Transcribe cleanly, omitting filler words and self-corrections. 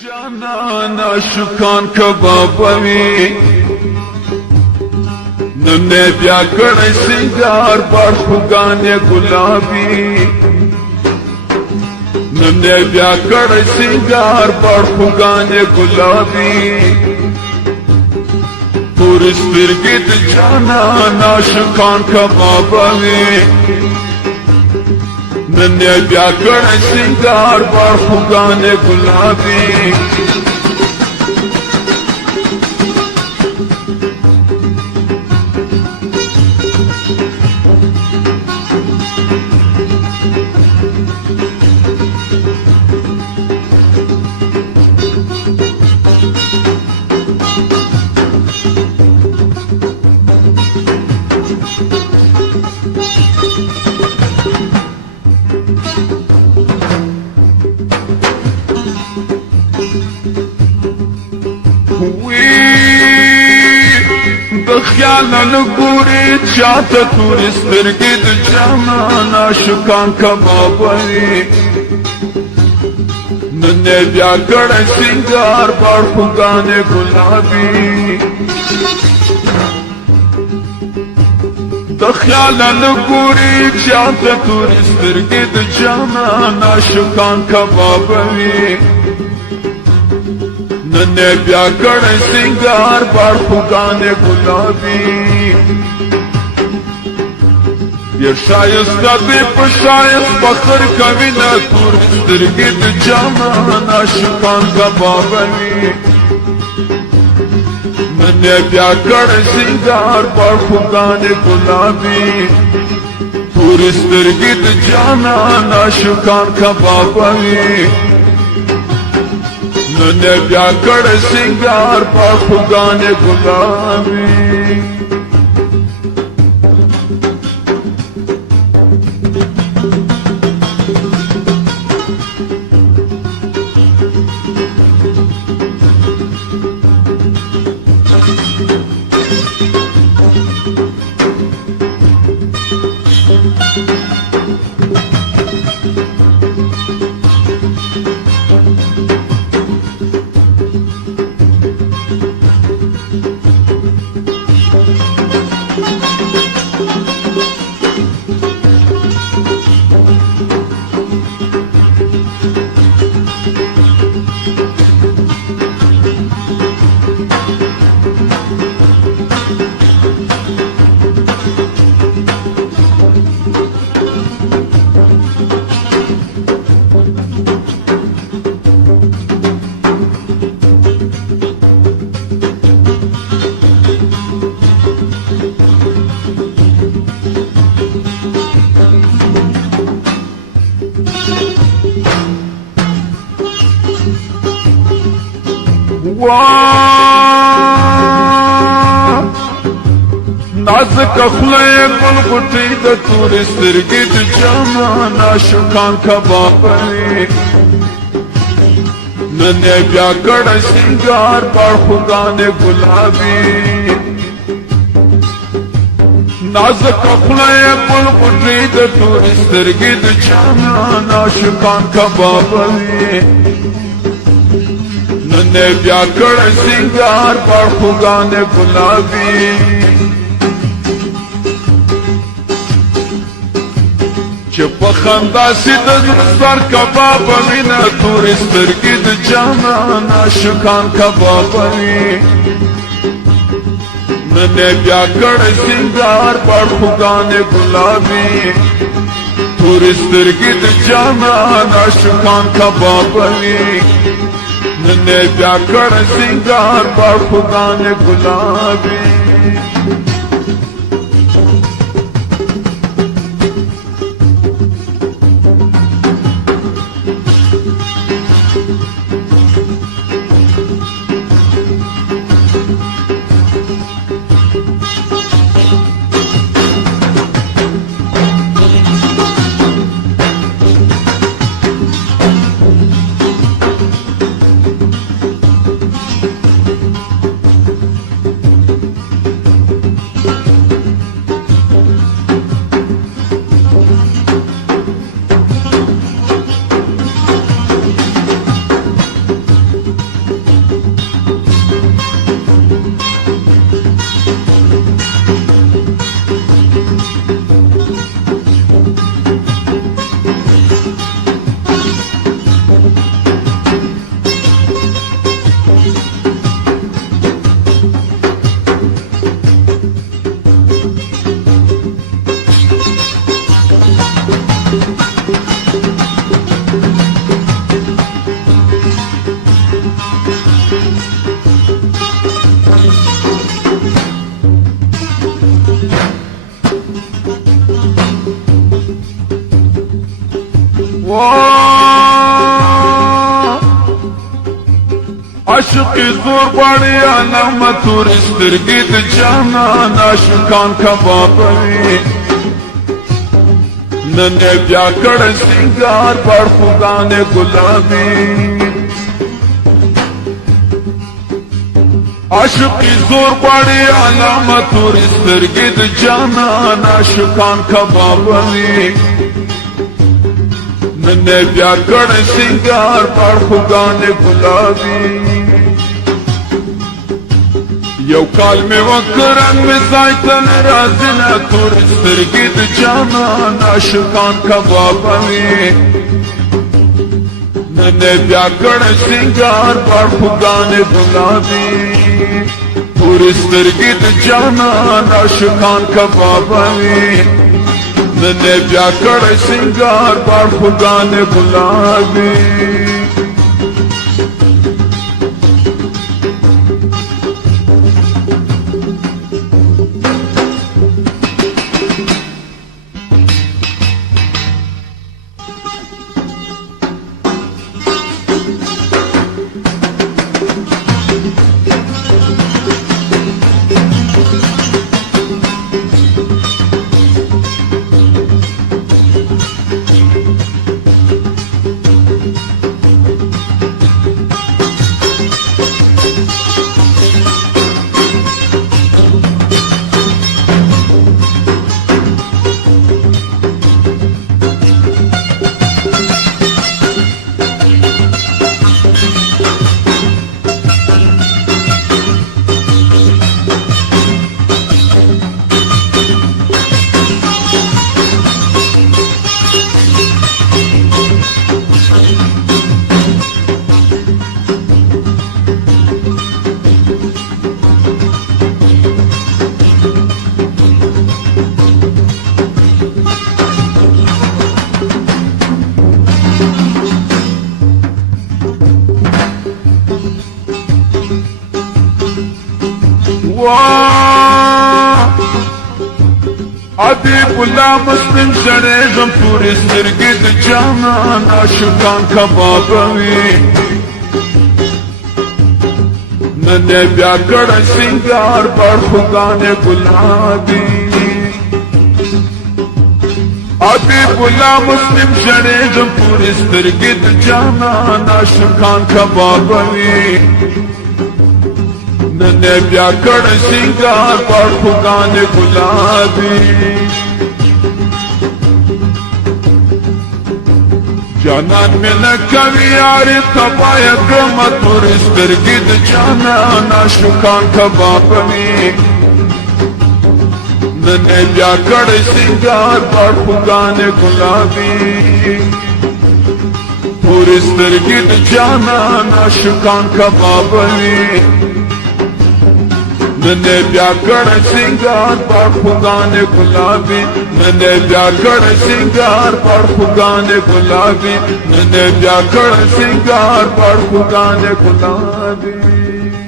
جانان عاشقان کبابوي نن بیا کړی سنگار پر خوګانې ګلابي نن بیا کړی سنگار پر خوګانې ګلابي پور سترګې د جانان عاشقان کبابوي نن بیا کړی سنگار پر خوګانې ګلابي خیال نګوري چاته تور سترګې د جانان عاشقان کبابوي نن بیا کړی سنگار پر خوګانې ګلابي د خیال نګوري چاته تور سترګې د جانان عاشقان کبابوي نن بیا کړی سنگار پر خوګانې ګلابي ډېر ښایسته دی په ښایست فخر کوي نه تور سترګې د جانان عاشقان کبابوي نن بیا کړی سنگار پر خوګانې ګلابي تور سترګې د جانان عاشقان کبابوي نن بیا کړی سنگار پر خوګانې ګلابي نازک خلای گل غټی د تور سترګې د جانان عاشقان کبابوي نن بیا کړی سنگار پر خوګانې ګلابي نازک خلای گل غټی د تور سترګې د جانان عاشقان کبابوي نن بیا کړی سنگار پر خوګانې ګلابي چې په خندا سي د سر کبابوي نه تور سترګې د جانان عاشقان کبابوي نن بیا کړی سنگار پر خوګانې ګلابي تور سترګې د جانان عاشقان کبابوي نن بیا کړی سنگار پر خوګانې ګلابي عاشقی زور غواړي علامه تورې سترګې د جانان عاشقان کبابوي نن یې بیا کړی سینګار پړخوګانې ګلابي عاشقی زور غواړي علامه تورې سترګې د جانان عاشقان کبابوي نن یې بیا کړی سینګار پړخوګانې ګلابي یو کال می وکرن می زایتن رازنا تورې سترګې د جانان عاشقان کبابوي نن یې بیا کړی سینګار پړخوګانې ګلابي تورې سترګې د جانان عاشقان کبابوي نن یې بیا کړی سینګار پړخوګانې ګلابي حبیب الله مسلم شریغم تورې سترګې د جانان عاشقان کبابوي نن یې بیا کړی سینګار پړخوګانې ګلابي حبیب الله مسلم شریغم تورې سترګې د جانان عاشقان کبابوي نن یې بیا کړی سینګار پړخوګانې ګلابي جانان مې نه کوي یارې تبایه کړمه تورې سترګې د جانان عاشقان کبابوي نن یې بیا کړی سینګار پړخوګانې ګلابي تورې سترګې د جانان عاشقان کبابوي نن یې بیا کړی سینګار پړخوګانې ګلابي نن یې بیا کړی سینګار پړخوګانې ګلابي نن یې بیا کړی سینګار پړخوګانې ګلابي